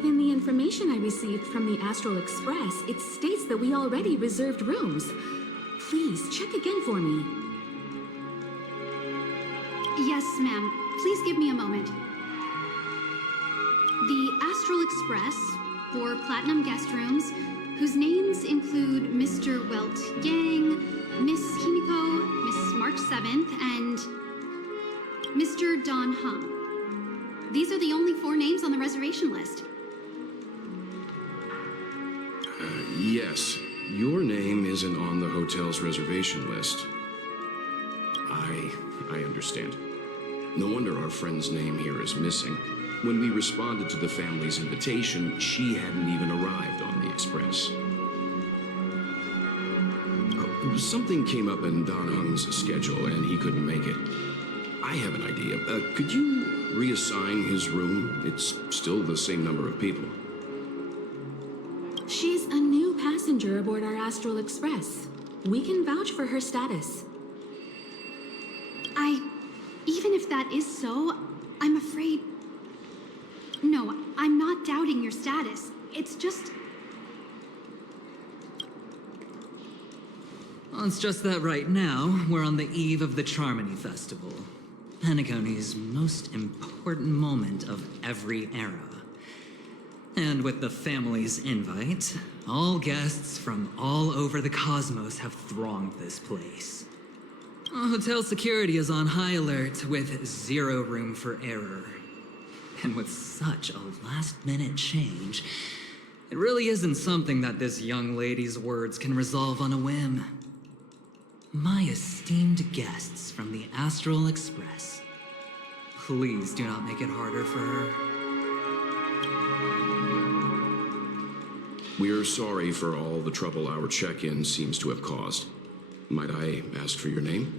but in the information I received from the Astral Express, it states that we already reserved rooms. Please, check again for me. Yes, ma'am. Please give me a moment. The Astral Express, for Platinum Guest Rooms, whose names include Mr. Welt Yang, Miss Himiko, Miss March 7th, and Mr. Don Hung. These are the only 4 names on the reservation list. Yes, your name isn't on the hotel's reservation list. I understand. No wonder our friend's name here is missing. When we responded to the family's invitation, she hadn't even arrived on the express. Something came up in Don Hung's schedule and he couldn't make it. I have an idea. Could you reassign his room? It's still the same number of people. She's a new passenger aboard our Astral Express. We can vouch for her status. Even if that is so, I'm afraid... No, I'm not doubting your status. It's just... Well, it's just that right now, we're on the eve of the Charmony Festival. Penaconi's most important moment of every era. And with the family's invite, all guests from all over the cosmos have thronged this place. Hotel security is on high alert with 0 room for error. And with such a last-minute change, it really isn't something that this young lady's words can resolve on a whim. My esteemed guests from the Astral Express, please do not make it harder for her. We're sorry for all the trouble our check-in seems to have caused. Might I ask for your name?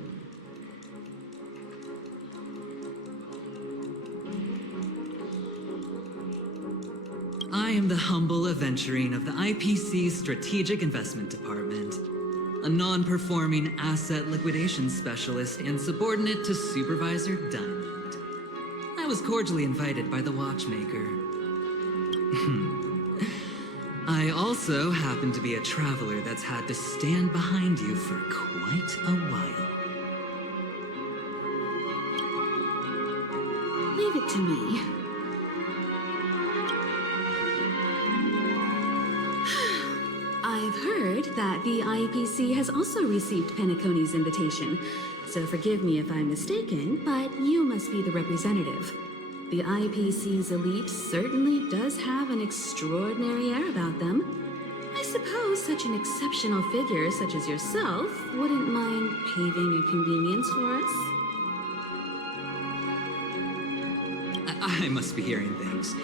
I am the humble aventurine of the IPC's Strategic Investment Department, a non-performing asset liquidation specialist and subordinate to Supervisor Diamond. I was cordially invited by the watchmaker. I also happen to be a traveler that's had to stand behind you for quite a while. Leave it to me. I've heard that the IPC has also received Penaconi's invitation, so forgive me if I'm mistaken, but you must be the representative. The IPC's elite certainly does have an extraordinary air about them. I suppose such an exceptional figure such as yourself wouldn't mind paving a convenience for us? I must be hearing things.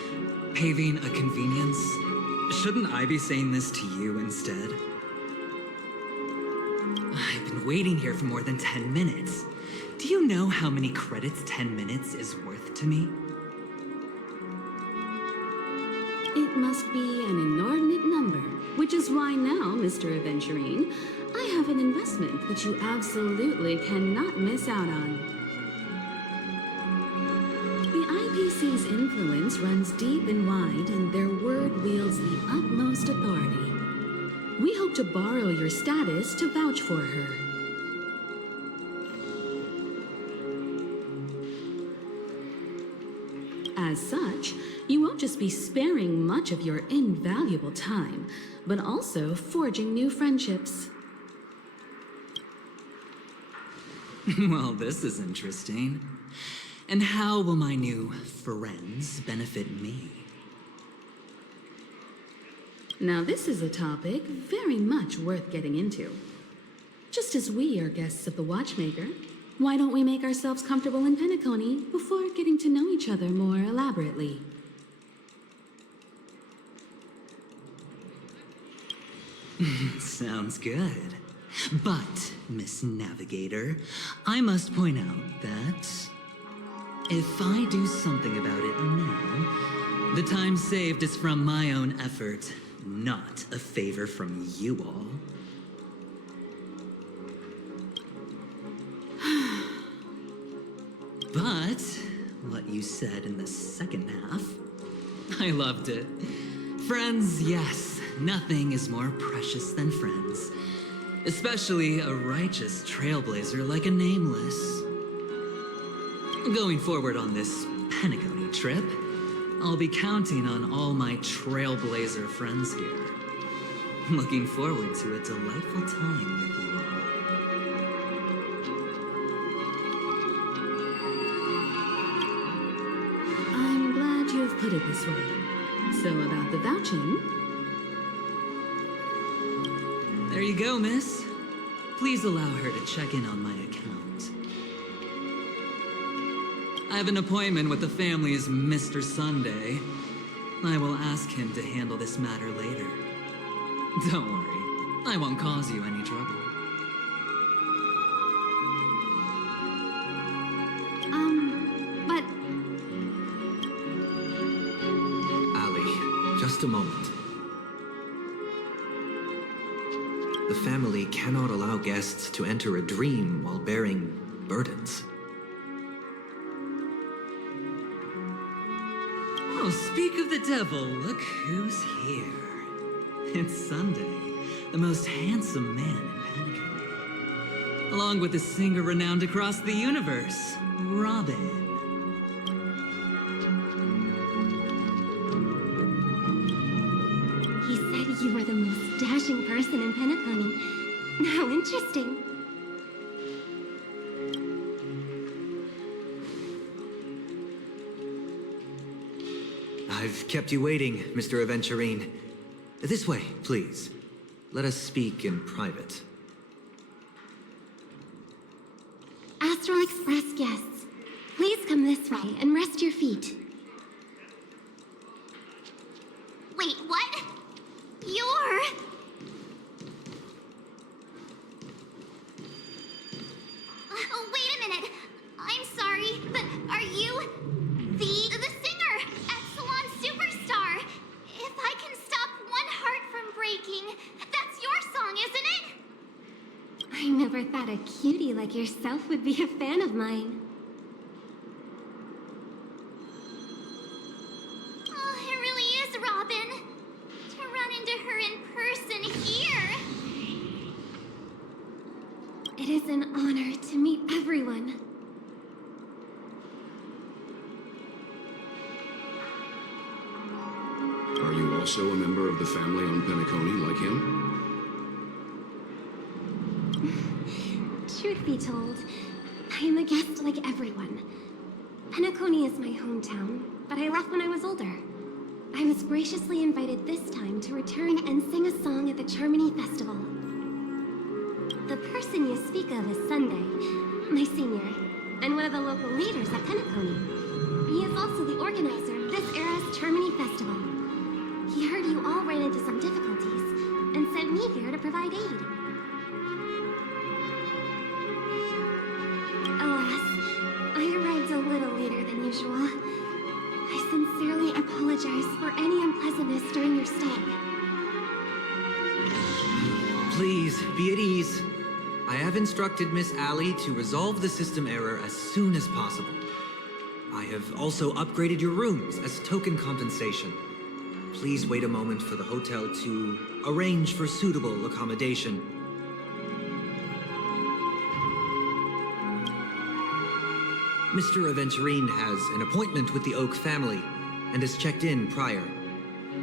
Paving a convenience? Shouldn't I be saying this to you instead? I've been waiting here for more than 10 minutes. Do you know how many credits 10 minutes is worth to me? It must be an inordinate number, which is why now, Mr. Aventurine, I have an investment that you absolutely cannot miss out on. The IPC's influence runs deep and wide, and their word wields the utmost authority. We hope to borrow your status to vouch for her. As such, you won't just be sparing much of your invaluable time, but also forging new friendships. Well, this is interesting. And how will my new friends benefit me? Now this is a topic very much worth getting into. Just as we are guests of the Watchmaker, why don't we make ourselves comfortable in Penacony before getting to know each other more elaborately? Sounds good. But, Miss Navigator, I must point out that if I do something about it now, the time saved is from my own effort, not a favor from you all. But what you said in the second half I loved it. Friends, yes, nothing is more precious than friends. Especially a righteous trailblazer like a Nameless. Going forward on this Penacony trip, I'll be counting on all my trailblazer friends here. Looking forward to a delightful time with you all. I'm glad you have put it this way. So about the vouching... There you go, miss. Please allow her to check in on my account. I have an appointment with the family's Mr. Sunday. I will ask him to handle this matter later. Don't worry, I won't cause you any trouble. But Ali, just a moment. The family cannot allow guests to enter a dream while bearing burdens. Oh, speak of the devil, look who's here. It's Sunday, the most handsome man in Penacony. Along with a singer renowned across the universe, Robin. He said you were the most dashing person in Penacony. How interesting. I've kept you waiting, Mr. Aventurine. This way, please. Let us speak in private. Astral Express guests, please come this way and rest your feet. wait, what? You're... wait a minute. I'm sorry, but are you the singer at Salon Superstar? If I can stop one heart from breaking, that's your song, isn't it? I never thought a cutie like yourself would be a fan of mine. Oh, it really is Robin. To run into her in person here. It is an honor to meet everyone. Are you also a member of the family on Penacony like him? Truth be told, I am a guest like everyone. Penacony is my hometown, but I left when I was older. I was graciously invited this time to return and sing a song at the Charmony Festival. The person you speak of is Sunday, my senior, and one of the local leaders at Penacony. He is also the organizer of this era's Charmony Festival. He heard you all ran into some difficulties and sent me here to provide aid. Alas, I arrived a little later than usual. I sincerely apologize for any unpleasantness during your stay. Please, be at ease. I have instructed Miss Allie to resolve the system error as soon as possible. I have also upgraded your rooms as token compensation. Please wait a moment for the hotel to arrange for suitable accommodation. Mr. Aventurine has an appointment with the Oak family and has checked in prior.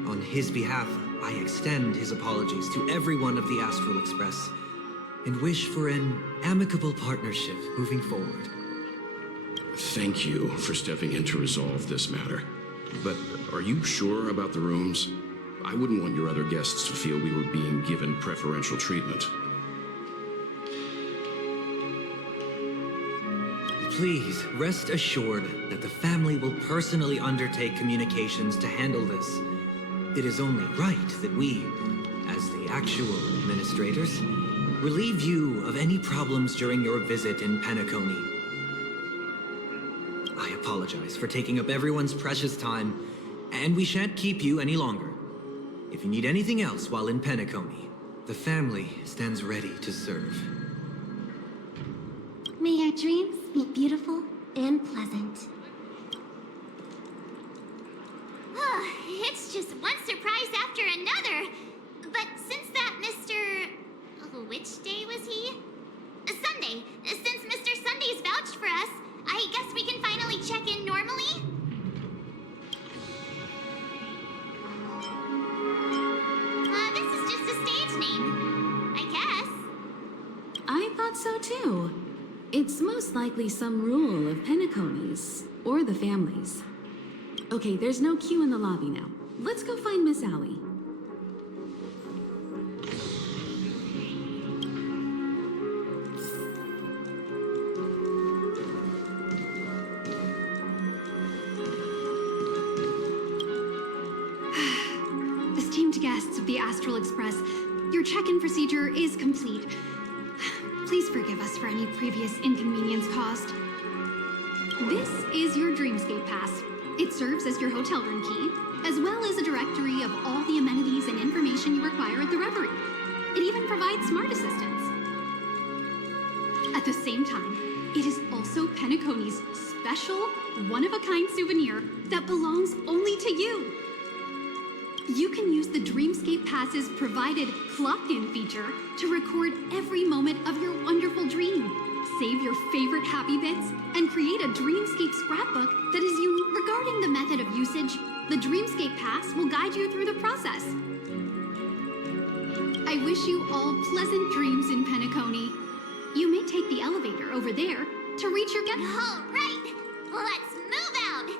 On his behalf, I extend his apologies to everyone of the Astral Express and wish for an amicable partnership moving forward. Thank you for stepping in to resolve this matter. But are you sure about the rooms? I wouldn't want your other guests to feel we were being given preferential treatment. Please, rest assured that the family will personally undertake communications to handle this. It is only right that we, as the actual administrators, relieve you of any problems during your visit in Penacony. I apologize for taking up everyone's precious time, and we shan't keep you any longer. If you need anything else while in Penacony, the family stands ready to serve. May your dreams be beautiful and pleasant. It's just one surprise after another. But since that Mr. Which day was he? Sunday. Since Mr. Sunday's vouched for us, I guess we can finally check in normally? This is just a stage name, I guess. I thought so too. It's most likely some rule of Penaconies, or the families. Okay, there's no queue in the lobby now. Let's go find Miss Allie. Esteemed guests of the Astral Express, your check-in procedure is complete. Please forgive us for any previous inconvenience caused. This is your Dreamscape Pass. It serves as your hotel room key, as well as a directory of all the amenities and information you require at the Reverie. It even provides smart assistants. At the same time, it is also Penaconi's special, one-of-a-kind souvenir that belongs only to you. You can use the Dreamscape Pass's provided clock-in feature to record every moment of your wonderful dream, save your favorite happy bits, and create a Dreamscape scrapbook that is unique. Regarding the method of usage, the Dreamscape Pass will guide you through the process. I wish you all pleasant dreams in Penacony. You may take the elevator over there to reach your guest. All right, let's move out.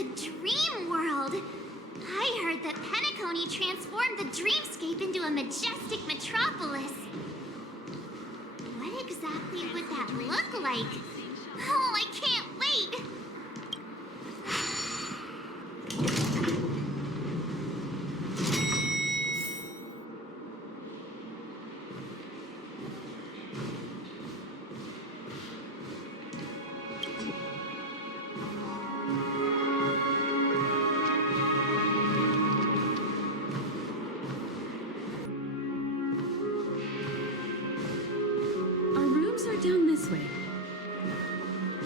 The dream world! I heard that Penacony transformed the dreamscape into a majestic metropolis. What exactly would that look like? Oh, I can't wait! Our rooms are down this way.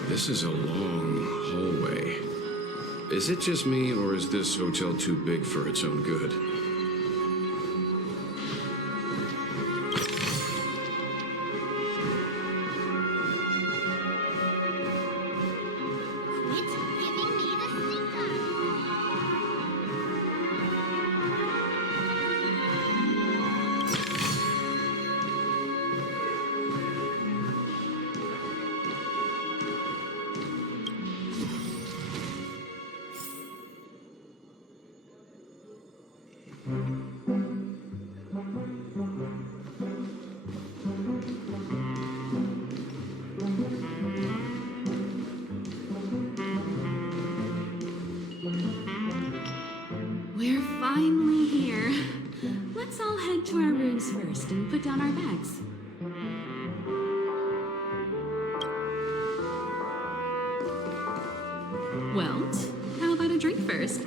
This is a long hallway. Is it just me, or is this hotel too big for its own good? Quit giving me the stink eye. We're finally here. Let's all head to our rooms first and put down our bags. Well, how about a drink first?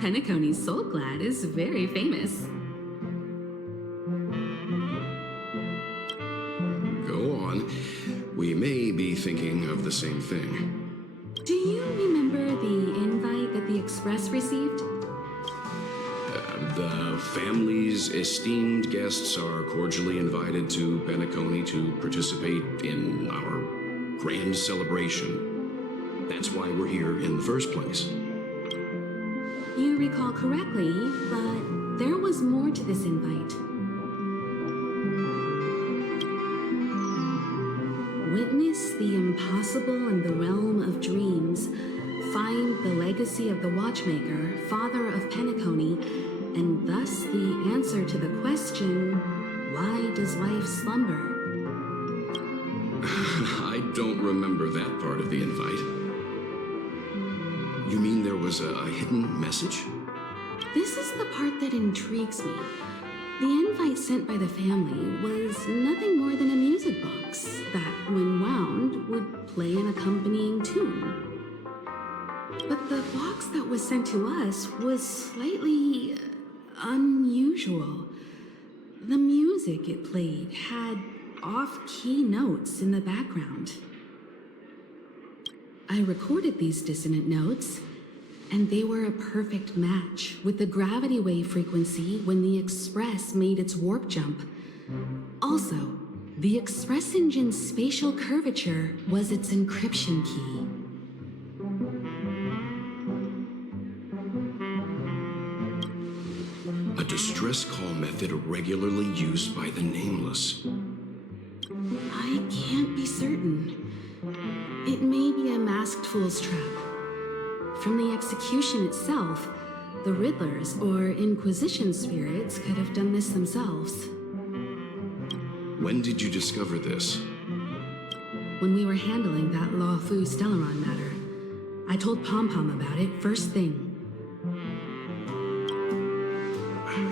Penacony's Soul Glad is very famous. Go on. We may be thinking of the same thing. Do you remember the invite that the Express received? The family's esteemed guests are cordially invited to Penacony to participate in our grand celebration. That's why we're here in the first place. You recall correctly, but there was more to this invite. Witness the impossible in the realm of dreams. Find the legacy of the watchmaker, father of Penacony, and thus the answer to the question, why does life slumber? I don't remember that part of the invite. You mean there was a hidden message? This is the part that intrigues me. The invite sent by the family was nothing more than a music box that, when wound, would play an accompanying tune. But the box that was sent to us was slightly unusual. The music it played had off-key notes in the background. I recorded these dissonant notes, and they were a perfect match with the gravity wave frequency when the Express made its warp jump. Also, the Express engine's spatial curvature was its encryption key. A distress call method regularly used by the Nameless. I can't be certain. It may be a masked fool's trap. From the execution itself, the Riddlers or Inquisition spirits could have done this themselves. When did you discover this? When we were handling that Lawfu Stellaron matter, I told Pom Pom about it first thing.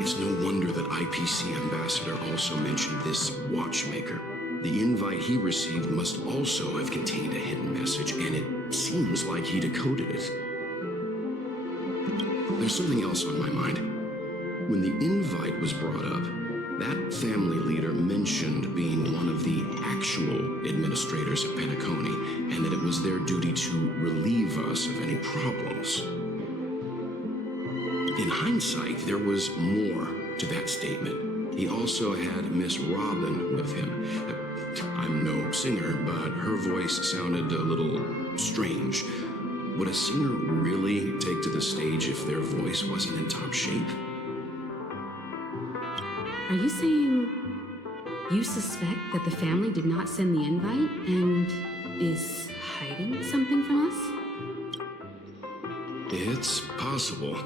It's no wonder that IPC Ambassador also mentioned this watchmaker. The invite he received must also have contained a hidden message, and it seems like he decoded it. There's something else on my mind. When the invite was brought up, that family leader mentioned being one of the actual administrators of Penacony, and that it was their duty to relieve us of any problems. In hindsight, there was more to that statement. He also had Miss Robin with him. I'm no singer, but her voice sounded a little strange. Would a singer really take to the stage if their voice wasn't in top shape? Are you saying you suspect that the family did not send the invite and is hiding something from us? It's possible.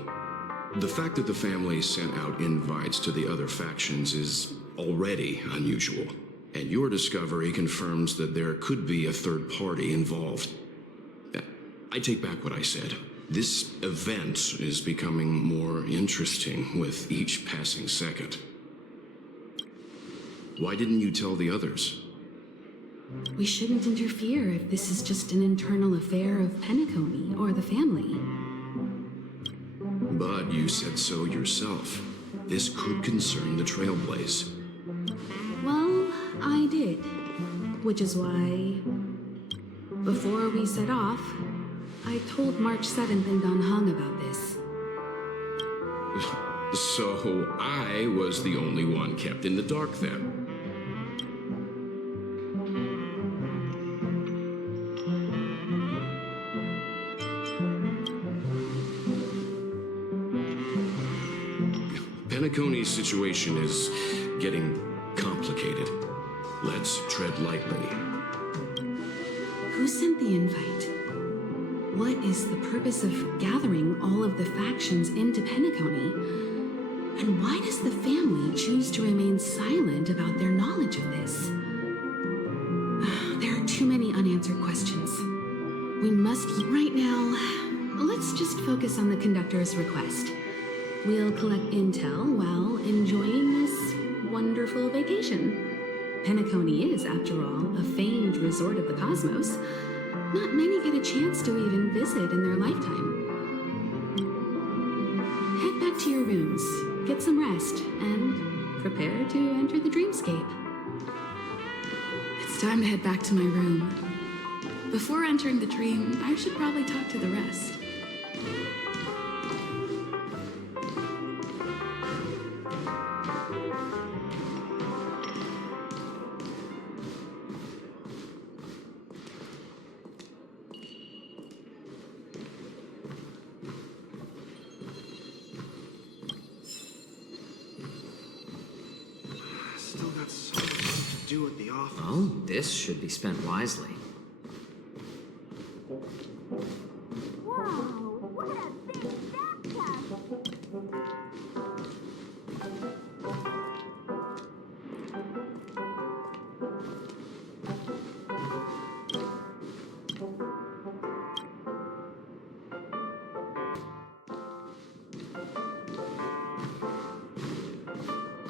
The fact that the family sent out invites to the other factions is already unusual, and your discovery confirms that there could be a third party involved. I take back what I said. This event is becoming more interesting with each passing second. Why didn't you tell the others? We shouldn't interfere if this is just an internal affair of Penacony or the family. But you said so yourself. This could concern the Trailblaze. Well, I did. Which is why, before we set off, I told March 7th and Don Hung about this. So I was the only one kept in the dark then. Penacony's situation is getting complicated. Let's tread lightly. Who sent the invite? What is the purpose of gathering all of the factions into Penacony? And why does the family choose to remain silent about their knowledge of this? There are too many unanswered questions. We must, right now, let's just focus on the conductor's request. We'll collect intel while enjoying this wonderful vacation. Penacony is, after all, a famed resort of the cosmos. Not many get a chance to even visit in their lifetime. Head back to your rooms, get some rest, and prepare to enter the dreamscape. It's time to head back to my room. Before entering the dream, I should probably talk to the rest. Still got so much to do at the office. Oh, this should be spent wisely.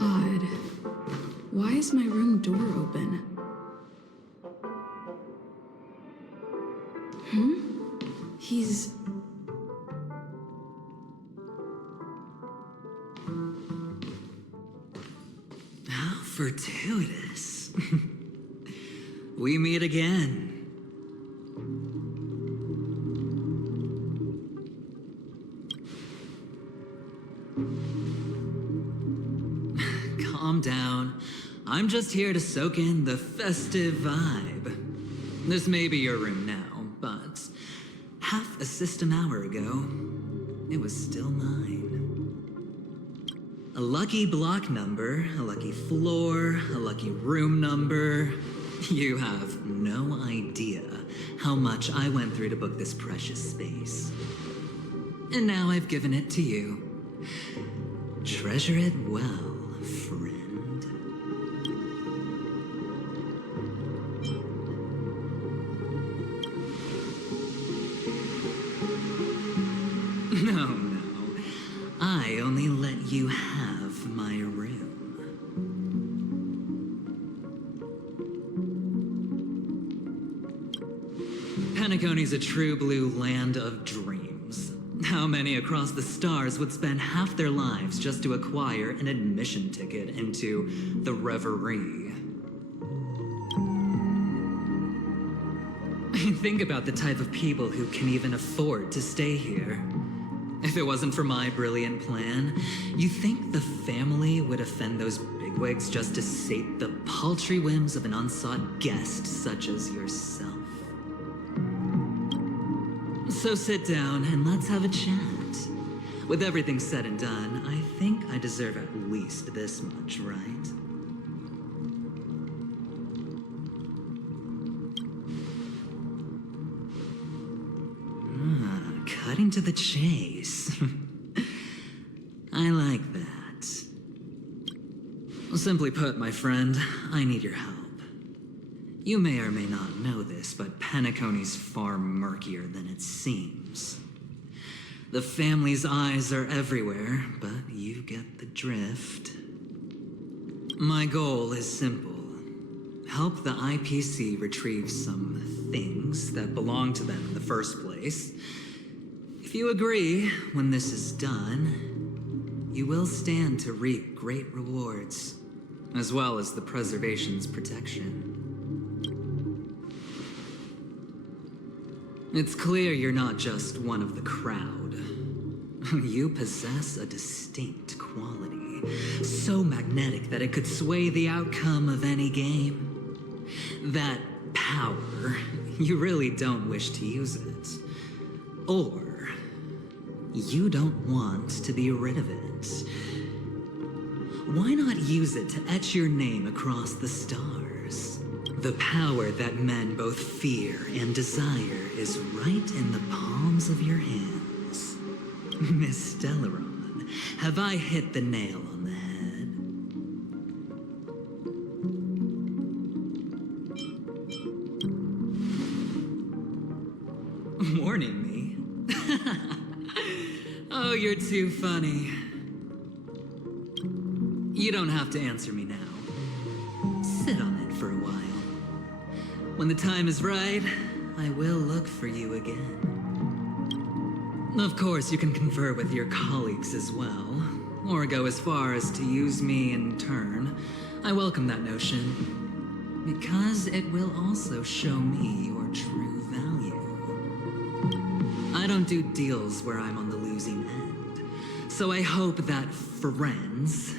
Odd. Why is my room door open? He's... How fortuitous. We meet again. Calm down. I'm just here to soak in the festive vibe. This may be your room now, but half a system hour ago, it was still mine. A lucky block number, a lucky floor, a lucky room number. You have no idea how much I went through to book this precious space. And now I've given it to you. Treasure it well, friend. No. I only let you have my room. Penacony's a true blue land of dreams. How many across the stars would spend half their lives just to acquire an admission ticket into the reverie? Think about the type of people who can even afford to stay here. If it wasn't for my brilliant plan, you think the family would offend those bigwigs just to sate the paltry whims of an unsought guest such as yourself? So sit down and let's have a chat. With everything said and done, I think I deserve at least this much, right? Cutting cutting to the chase. I like that. Simply put, my friend, I need your help. You may or may not know this, but Penaconi's far murkier than it seems. The family's eyes are everywhere, but you get the drift. My goal is simple. Help the IPC retrieve some things that belong to them in the first place. If you agree, when this is done, you will stand to reap great rewards, as well as the preservation's protection. It's clear you're not just one of the crowd. You possess a distinct quality, so magnetic that it could sway the outcome of any game. That power, you really don't wish to use it. Or, you don't want to be rid of it. Why not use it to etch your name across the stars? The power that men both fear and desire is right in the palms of your hands. Miss Stellaron, have I hit the nail on the head? Warning me? Oh, you're too funny. You don't have to answer me now. Sit on it for a while. When the time is right, I will look for you again. Of course, you can confer with your colleagues as well, or go as far as to use me in turn. I welcome that notion, because it will also show me your true value. I don't do deals where I'm on the losing end, so I hope that friends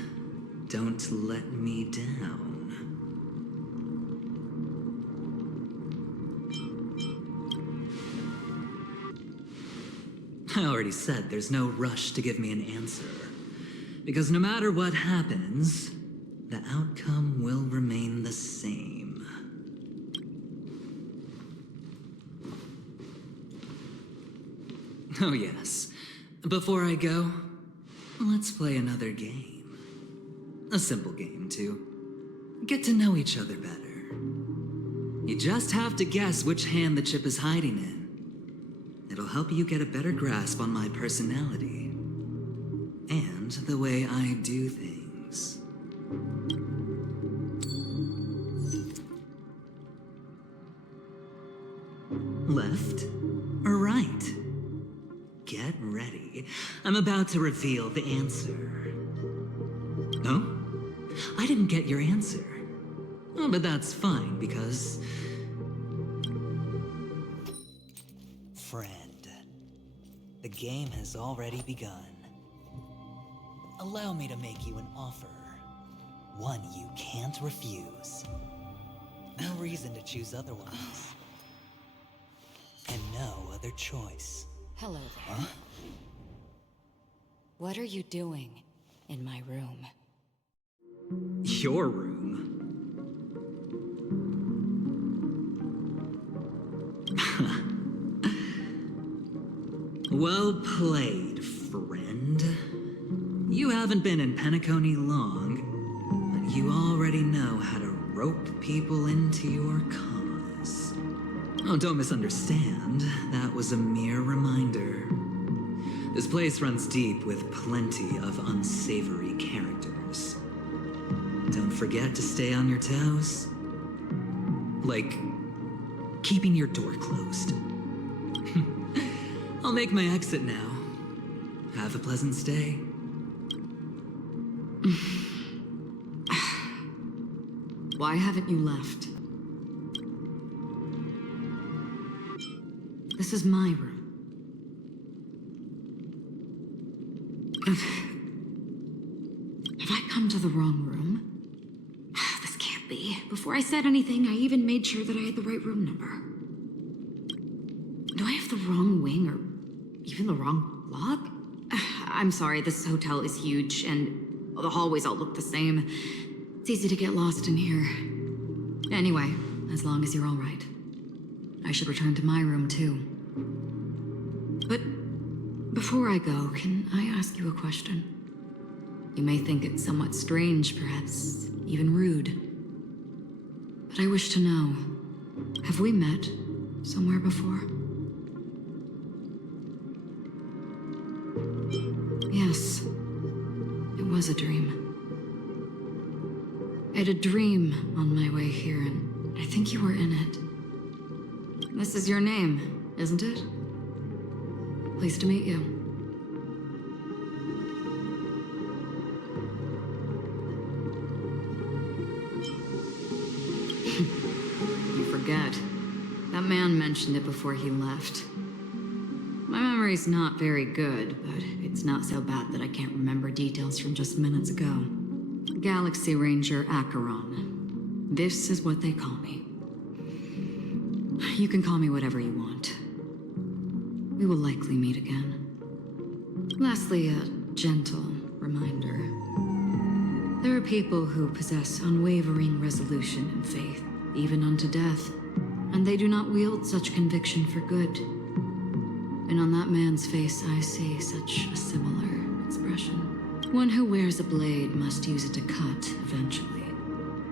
don't let me down. I already said there's no rush to give me an answer, because no matter what happens, the outcome will remain the same. Oh yes, before I go, let's play another game. A simple game to get to know each other better. You just have to guess which hand the chip is hiding in. It'll help you get a better grasp on my personality and the way I do things. Left or right? Get ready. I'm about to reveal the answer. No? I didn't get your answer. Oh, but that's fine because... Friend, the game has already begun. Allow me to make you an offer. One you can't refuse. No reason to choose otherwise. And no other choice. Hello there. Huh? What are you doing in my room? Your room? Well played, friend. You haven't been in Penacony long, but you already know how to rope people into your cause. Oh, don't misunderstand. That was a mere reminder. This place runs deep with plenty of unsavory characters. Don't forget to stay on your toes. Like, keeping your door closed. I'll make my exit now. Have a pleasant stay. Why haven't you left? This is my room. Have I come to the wrong room? This can't be. Before I said anything, I even made sure that I had the right room number. Do I have the wrong wing or even the wrong lock? I'm sorry, this hotel is huge and the hallways all look the same. It's easy to get lost in here. Anyway, as long as you're all right. I should return to my room too. But Before I go, can I ask you a question? You may think it somewhat strange, perhaps even rude. But I wish to know, have we met somewhere before? Yes, it was a dream. I had a dream on my way here, and I think you were in it. This is your name, isn't it? Pleased to meet you. You forget. That man mentioned it before he left. My memory's not very good, but it's not so bad that I can't remember details from just minutes ago. Galaxy Ranger Acheron. This is what they call me. You can call me whatever you want. We will likely meet again. Lastly, a gentle reminder. There are people who possess unwavering resolution and faith, even unto death, and they do not wield such conviction for good. And on that man's face I see such a similar expression. One who wears a blade must use it to cut eventually.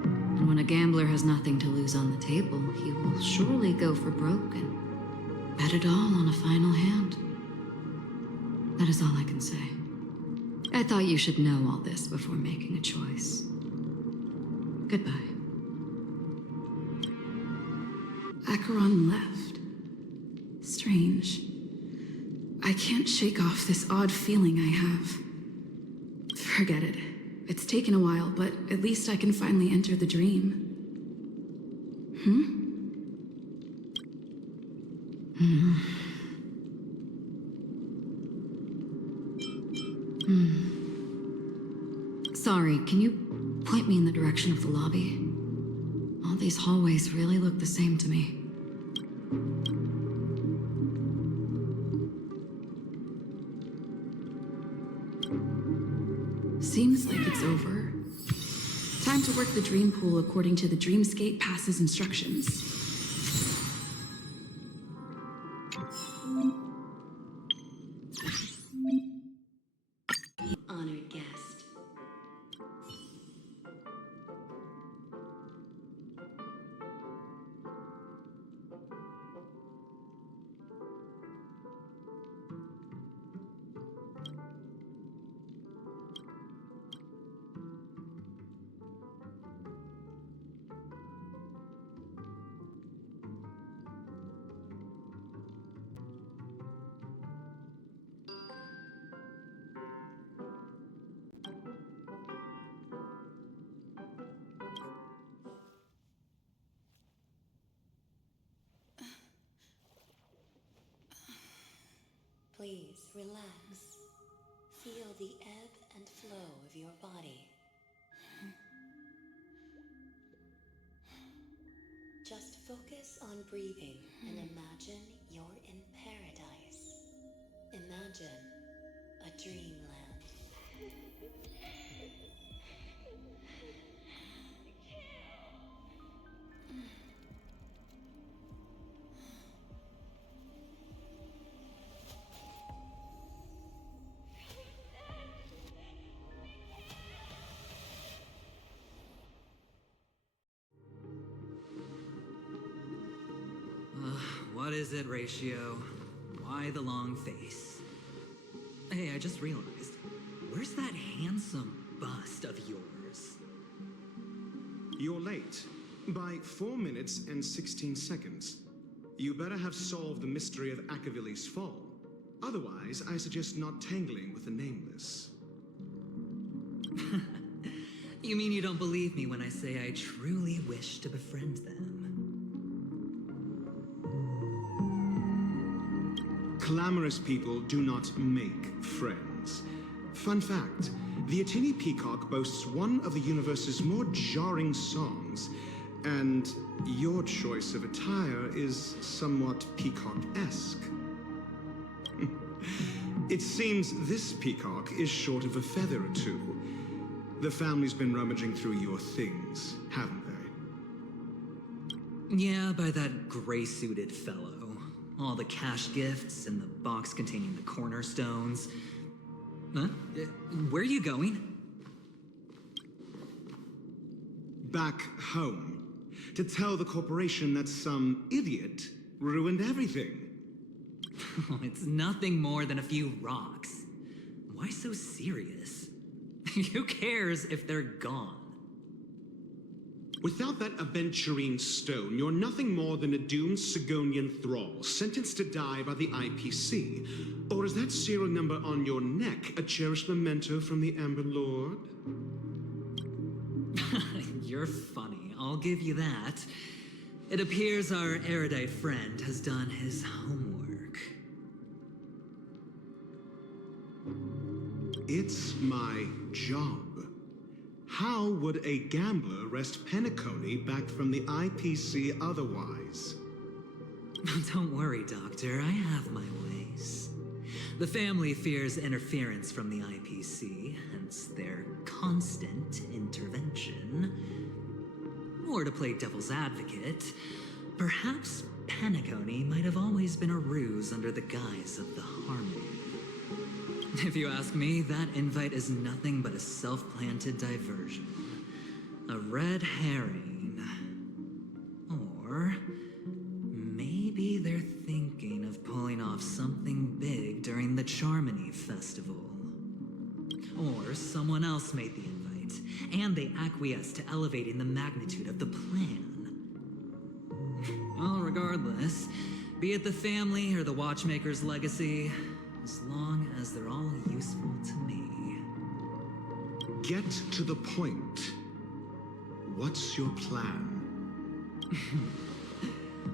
And when a gambler has nothing to lose on the table, he will surely go for broke and bet it all on a final hand. That is all I can say. I thought you should know all this before making a choice. Goodbye. Acheron left. Strange. I can't shake off this odd feeling I have. Forget it. It's taken a while, but at least I can finally enter the dream. Sorry, can you point me in the direction of the lobby? All these hallways really look the same to me. Seems like it's over. Time to work the dream pool according to the Dreamscape Pass's instructions. Honored guest. Please relax. Feel the ebb and flow of your body. Just focus on breathing and imagine you're in paradise. Imagine a dreamland. What is it, Ratio? Why the long face? Hey, I just realized. Where's that handsome bust of yours? You're late. By 4 minutes and 16 seconds. You better have solved the mystery of Akavili's fall. Otherwise, I suggest not tangling with the nameless. You mean you don't believe me when I say I truly wish to befriend them? Clamorous people do not make friends. Fun fact, the Atini Peacock boasts one of the universe's more jarring songs, and your choice of attire is somewhat peacock-esque. It seems this peacock is short of a feather or two. The family's been rummaging through your things, haven't they? Yeah, by that gray-suited fellow. All the cash gifts and the box containing the cornerstones. Huh? Where are you going? Back home. To tell the corporation that some idiot ruined everything. It's nothing more than a few rocks. Why so serious? Who cares if they're gone? Without that aventurine stone, you're nothing more than a doomed Sigonian thrall, sentenced to die by the IPC. Or is that serial number on your neck a cherished memento from the Amber Lord? You're funny, I'll give you that. It appears our erudite friend has done his homework. It's my job. How would a gambler wrest Penacony back from the IPC otherwise? Don't worry, Doctor, I have my ways. The family fears interference from the IPC, hence their constant intervention. Or to play devil's advocate, perhaps Penacony might have always been a ruse under the guise of the Harmony. If you ask me, that invite is nothing but a self-planted diversion. A red herring. Or maybe they're thinking of pulling off something big during the Charmony Festival. Or someone else made the invite, and they acquiesced to elevating the magnitude of the plan. Well, regardless, be it the family or the Watchmaker's legacy, as long as they're all useful to me. Get to the point. What's your plan?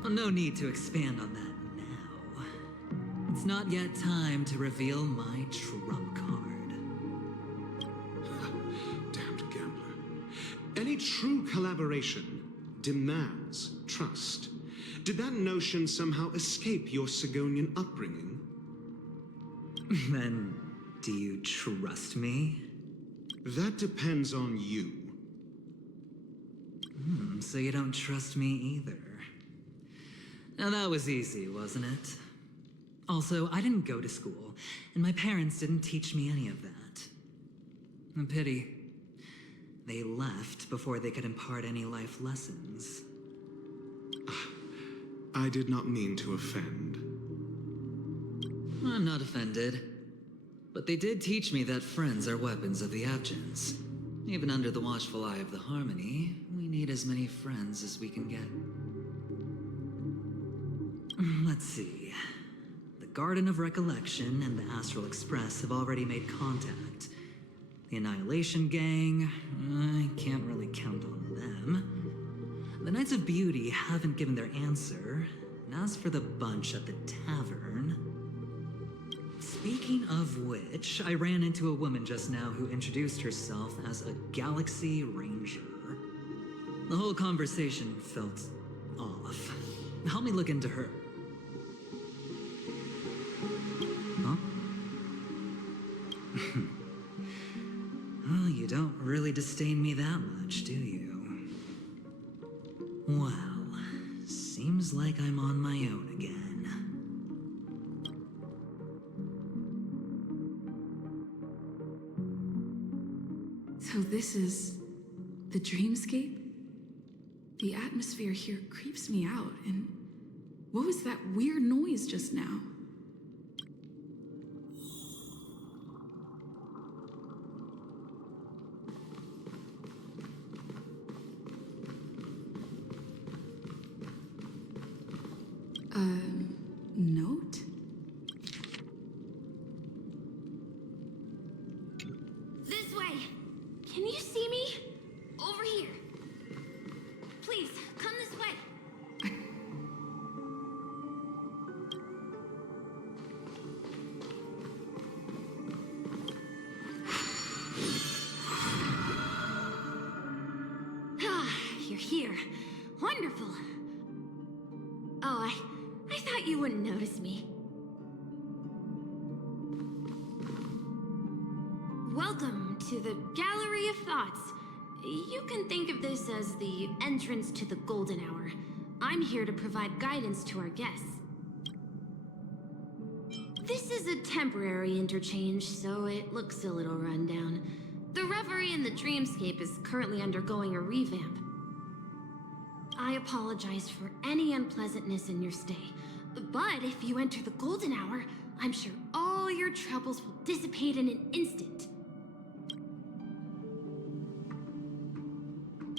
Well, no need to expand on that now. It's not yet time to reveal my trump card. Damned gambler. Any true collaboration demands trust. Did that notion somehow escape your Sigonian upbringing? Then, do you trust me? That depends on you. So you don't trust me either. Now that was easy, wasn't it? Also, I didn't go to school, and my parents didn't teach me any of that. A pity. They left before they could impart any life lessons. I did not mean to offend. I'm not offended. But they did teach me that friends are weapons of the Abgens. Even under the watchful eye of the Harmony, we need as many friends as we can get. Let's see. The Garden of Recollection and the Astral Express have already made contact. The Annihilation Gang, I can't really count on them. The Knights of Beauty haven't given their answer. And as for the bunch at the tavern... Speaking of which, I ran into a woman just now who introduced herself as a Galaxy Ranger. The whole conversation felt off. Help me look into her. Huh? Well, you don't really disdain me that much, do you? Well, seems like I'm on my own again. So this is the dreamscape? The atmosphere here creeps me out, and what was that weird noise just now? Note? This way! Can you see me? Over here. Please, come this way. Ah, you're here. Wonderful. Oh, I thought you wouldn't notice me. Welcome to the Gallery of Thoughts. You can think of this as the entrance to the Golden Hour. I'm here to provide guidance to our guests. This is a temporary interchange, so it looks a little rundown. The reverie in the dreamscape is currently undergoing a revamp. I apologize for any unpleasantness in your stay, but if you enter the golden hour, I'm sure all your troubles will dissipate in an instant.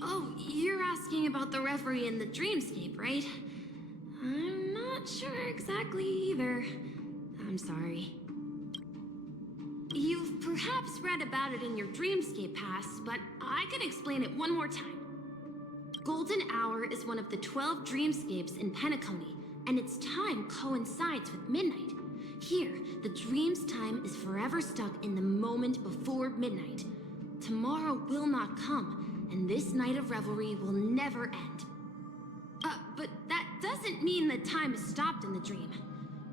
Oh, you're asking about the reverie in the dreamscape, right? I'm not sure exactly either. I'm sorry. You've perhaps read about it in your dreamscape past, but I can explain it one more time. Golden Hour is one of the 12 dreamscapes in Penacony, and its time coincides with midnight. Here, the dream's time is forever stuck in the moment before midnight. Tomorrow will not come, and this night of revelry will never end. But that doesn't mean that time is stopped in the dream.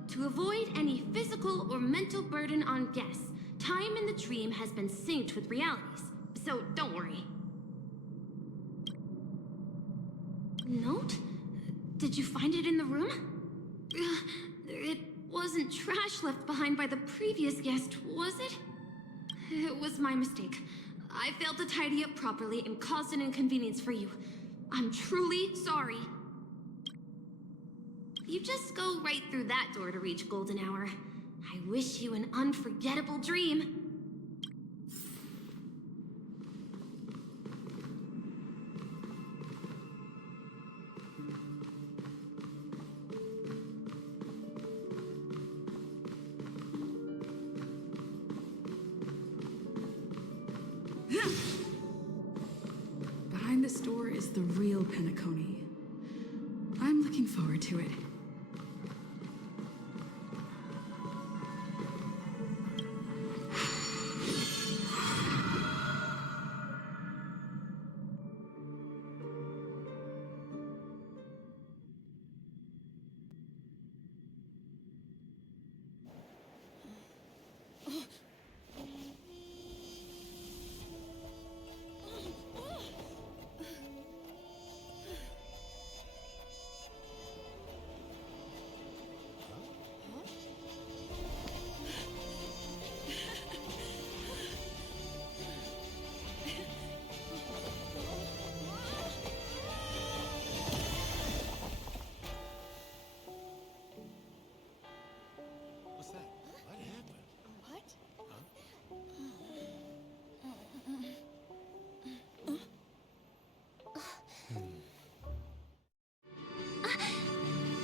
To avoid any physical or mental burden on guests, time in the dream has been synced with realities, so don't worry. Note? Did you find it in the room? It wasn't trash left behind by the previous guest, was it? It was my mistake. I failed to tidy up properly and caused an inconvenience for you. I'm truly sorry. You just go right through that door to reach Golden Hour. I wish you an unforgettable dream. Behind this door is the real Penacony. I'm looking forward to it.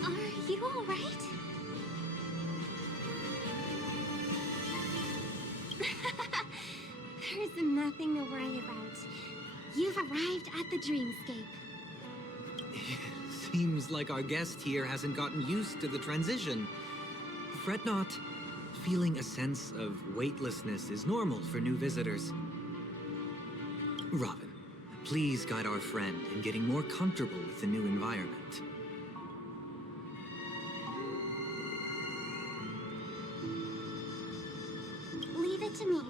Are you all right? There's nothing to worry about. You've arrived at the dreamscape. Seems like our guest here hasn't gotten used to the transition. Fret not. Feeling a sense of weightlessness is normal for new visitors. Robin, please guide our friend in getting more comfortable with the new environment. Leave it to me.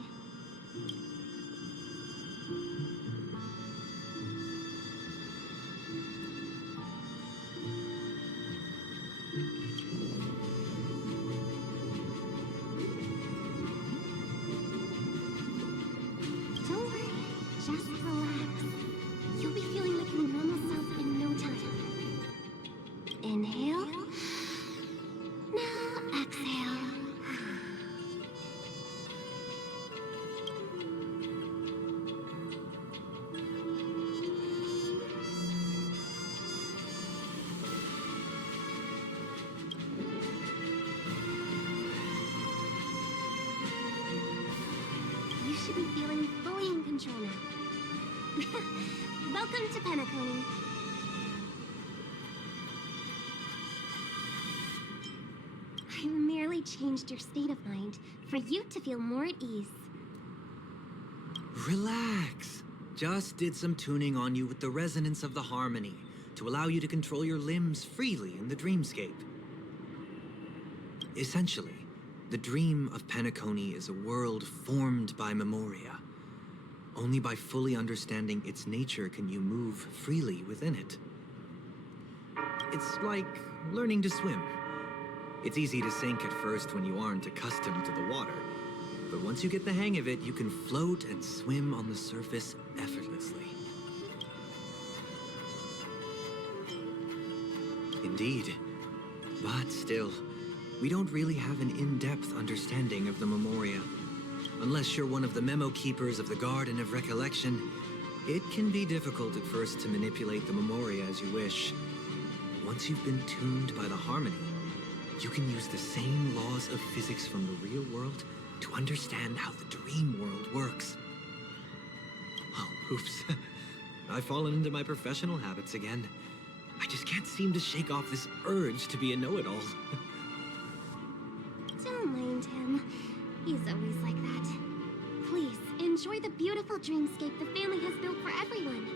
Don't worry, just relax. You'll be feeling like your normal self in no time. Inhale. Now exhale. You should be feeling fully in control now. Welcome to Penacony. I merely changed your state of mind for you to feel more at ease. Relax. Just did some tuning on you with the resonance of the harmony to allow you to control your limbs freely in the dreamscape. Essentially, the dream of Penacony is a world formed by memoria. Only by fully understanding its nature can you move freely within it. It's like learning to swim. It's easy to sink at first when you aren't accustomed to the water. But once you get the hang of it, you can float and swim on the surface effortlessly. Indeed. But still, we don't really have an in-depth understanding of the Memoria. Unless you're one of the memo keepers of the Garden of Recollection, it can be difficult at first to manipulate the Memoria as you wish. Once you've been tuned by the harmony, you can use the same laws of physics from the real world to understand how the dream world works. Oh, oops. I've fallen into my professional habits again. I just can't seem to shake off this urge to be a know-it-all. Don't mind him. He's always like that. Please, enjoy the beautiful dreamscape the family has built for everyone.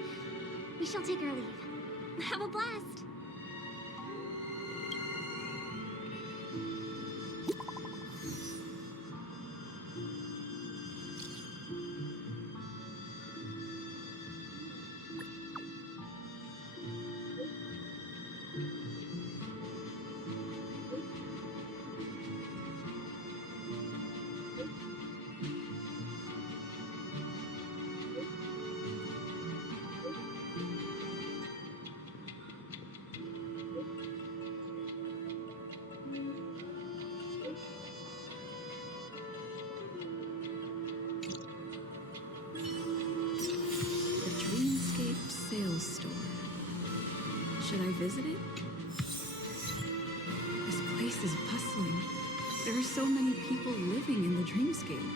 We shall take our leave. Have a blast! Sales store. Should I visit it? This place is bustling. There are so many people living in the dreamscape.